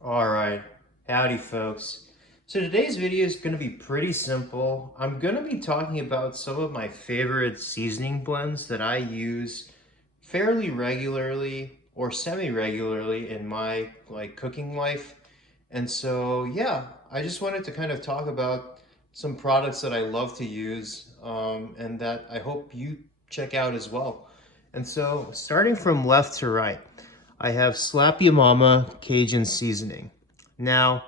All right, howdy folks. So today's video is going to be pretty simple. I'm going to be talking about some of my favorite seasoning blends that I use fairly regularly or semi-regularly in my cooking life. And so yeah, I just wanted to kind of talk about some products that I love to use and that I hope you check out as well. And so starting from left to right, I have Slap Ya Mama Cajun Seasoning. Now,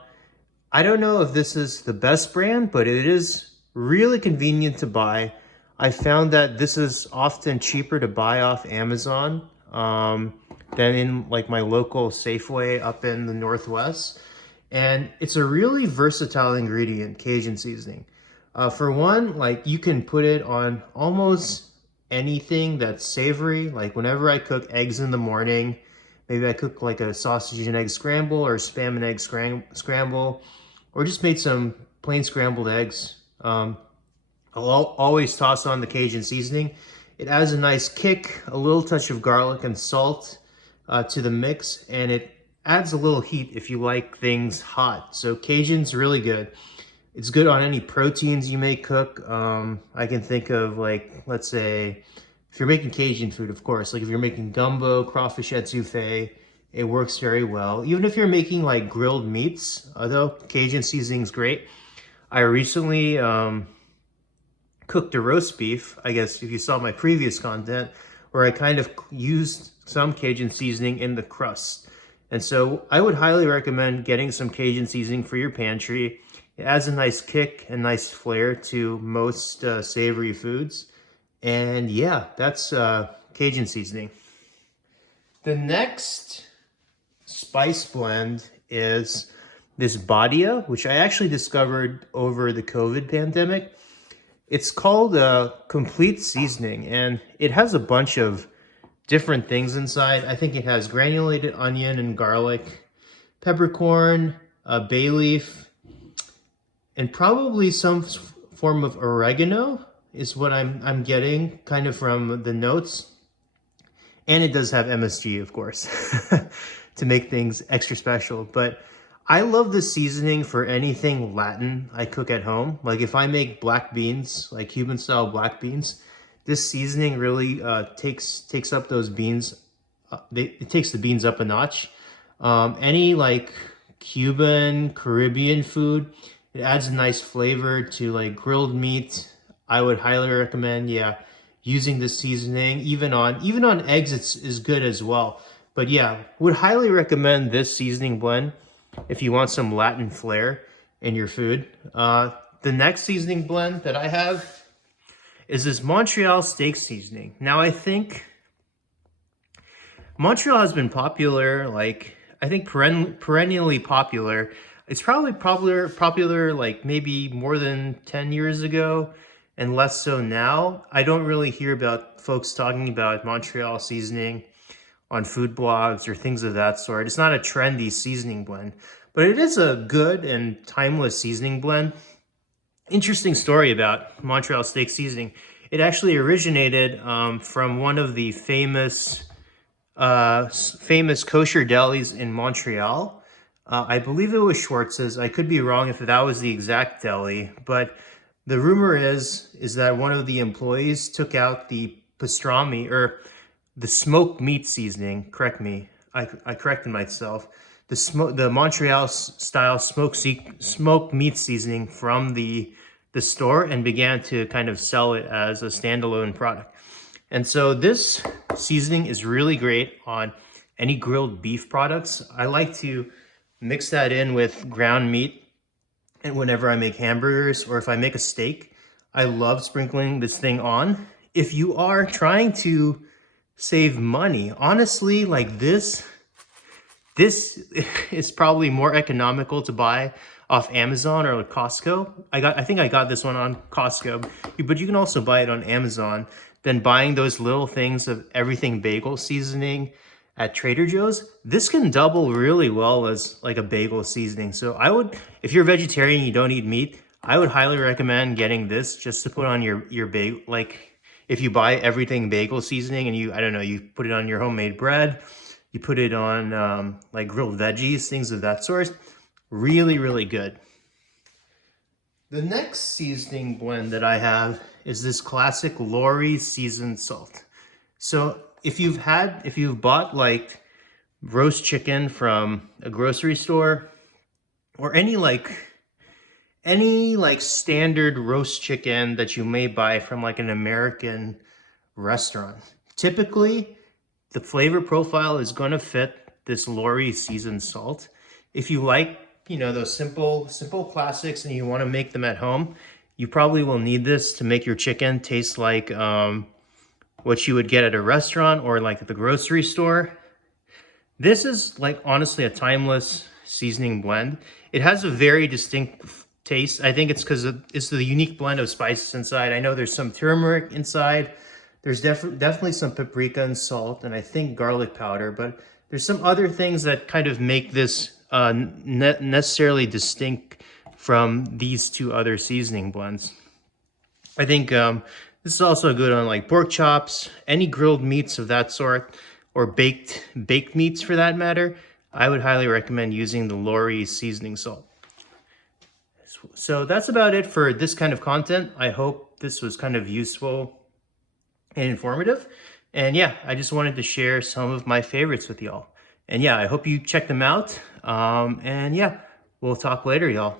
I don't know if this is the best brand, but it is really convenient to buy. I found that this is often cheaper to buy off Amazon than in like my local Safeway up in the Northwest. And it's a really versatile ingredient, Cajun seasoning. For one, like you can put it on almost anything that's savory. Like whenever I cook eggs in the morning, maybe I cook like a sausage and egg scramble or spam and egg scramble, or just made some plain scrambled eggs. I'll always toss on the Cajun seasoning. It adds a nice kick, a little touch of garlic and salt to the mix, and it adds a little heat if you like things hot. So Cajun's really good. It's good on any proteins you may cook. I can think of like, let's say, if you're making Cajun food, of course, like if you're making gumbo, crawfish etouffee, it works very well. Even if you're making like grilled meats, although Cajun seasoning's great. I recently cooked a roast beef, I guess if you saw my previous content, where I kind of used some Cajun seasoning in the crust. And so I would highly recommend getting some Cajun seasoning for your pantry. It adds a nice kick and nice flair to most savory foods. And yeah, that's Cajun seasoning. The next spice blend is this Badia, which I actually discovered over the COVID pandemic. It's called a complete seasoning, and it has a bunch of different things inside. I think it has granulated onion and garlic, peppercorn, bay leaf, and probably some form of oregano is what I'm getting kind of from the notes. And it does have MSG, of course, to make things extra special. But I love the seasoning for anything Latin I cook at home. Like if I make black beans, like Cuban style black beans, this seasoning really takes up those beans. It takes the beans up a notch. Any like Cuban, Caribbean food, it adds a nice flavor to like grilled meat. I would highly recommend, yeah, using this seasoning. Even on eggs, it's is good as well. But yeah, would highly recommend this seasoning blend if you want some Latin flair in your food. The next seasoning blend that I have is this Montreal steak seasoning. Now I think Montreal has been popular, like I think perennially popular. It's probably popular like maybe more than 10 years ago and less so now. I don't really hear about folks talking about Montreal seasoning on food blogs or things of that sort. It's not a trendy seasoning blend, but it is a good and timeless seasoning blend. Interesting story about Montreal steak seasoning. It actually originated from one of the famous kosher delis in Montreal. I believe it was Schwartz's. I could be wrong if that was the exact deli, but the rumor is that one of the employees took out the pastrami or the smoked meat seasoning. Correct me. I corrected myself. The Montreal style smoked meat seasoning from the store and began to kind of sell it as a standalone product. And so this seasoning is really great on any grilled beef products. I like to mix that in with ground meat, and whenever I make hamburgers or if I make a steak, I love sprinkling this thing on. If you are trying to save money, honestly, like this is probably more economical to buy off Amazon or Costco. I think I got this one on Costco, but you can also buy it on Amazon. Then buying those little things of everything bagel seasoning at Trader Joe's, this can double really well as like a bagel seasoning. So I would, if you're a vegetarian, you don't eat meat, I would highly recommend getting this just to put on your bagel. Like if you buy everything bagel seasoning and I don't know, you put it on your homemade bread, You put it on like grilled veggies, things of that sort. Really, really good. The next seasoning blend that I have is this classic Lawry seasoned salt. So if you've bought like roast chicken from a grocery store or any standard roast chicken that you may buy from like an American restaurant, typically the flavor profile is going to fit this Lawry seasoned salt. If you like, those simple classics and you want to make them at home, you probably will need this to make your chicken taste like what you would get at a restaurant or like at the grocery store. This is like honestly a timeless seasoning blend. It has a very distinct taste. I think it's because it's the unique blend of spices inside. I know there's some turmeric inside. There's definitely some paprika and salt, and I think garlic powder, but there's some other things that kind of make this necessarily distinct from these two other seasoning blends. I think this is also good on like pork chops, any grilled meats of that sort, or baked meats for that matter. I would highly recommend using the Lawry seasoning salt. So that's about it for this kind of content. I hope this was kind of useful and informative. And yeah, I just wanted to share some of my favorites with y'all. And yeah, I hope you check them out. And yeah, we'll talk later, y'all.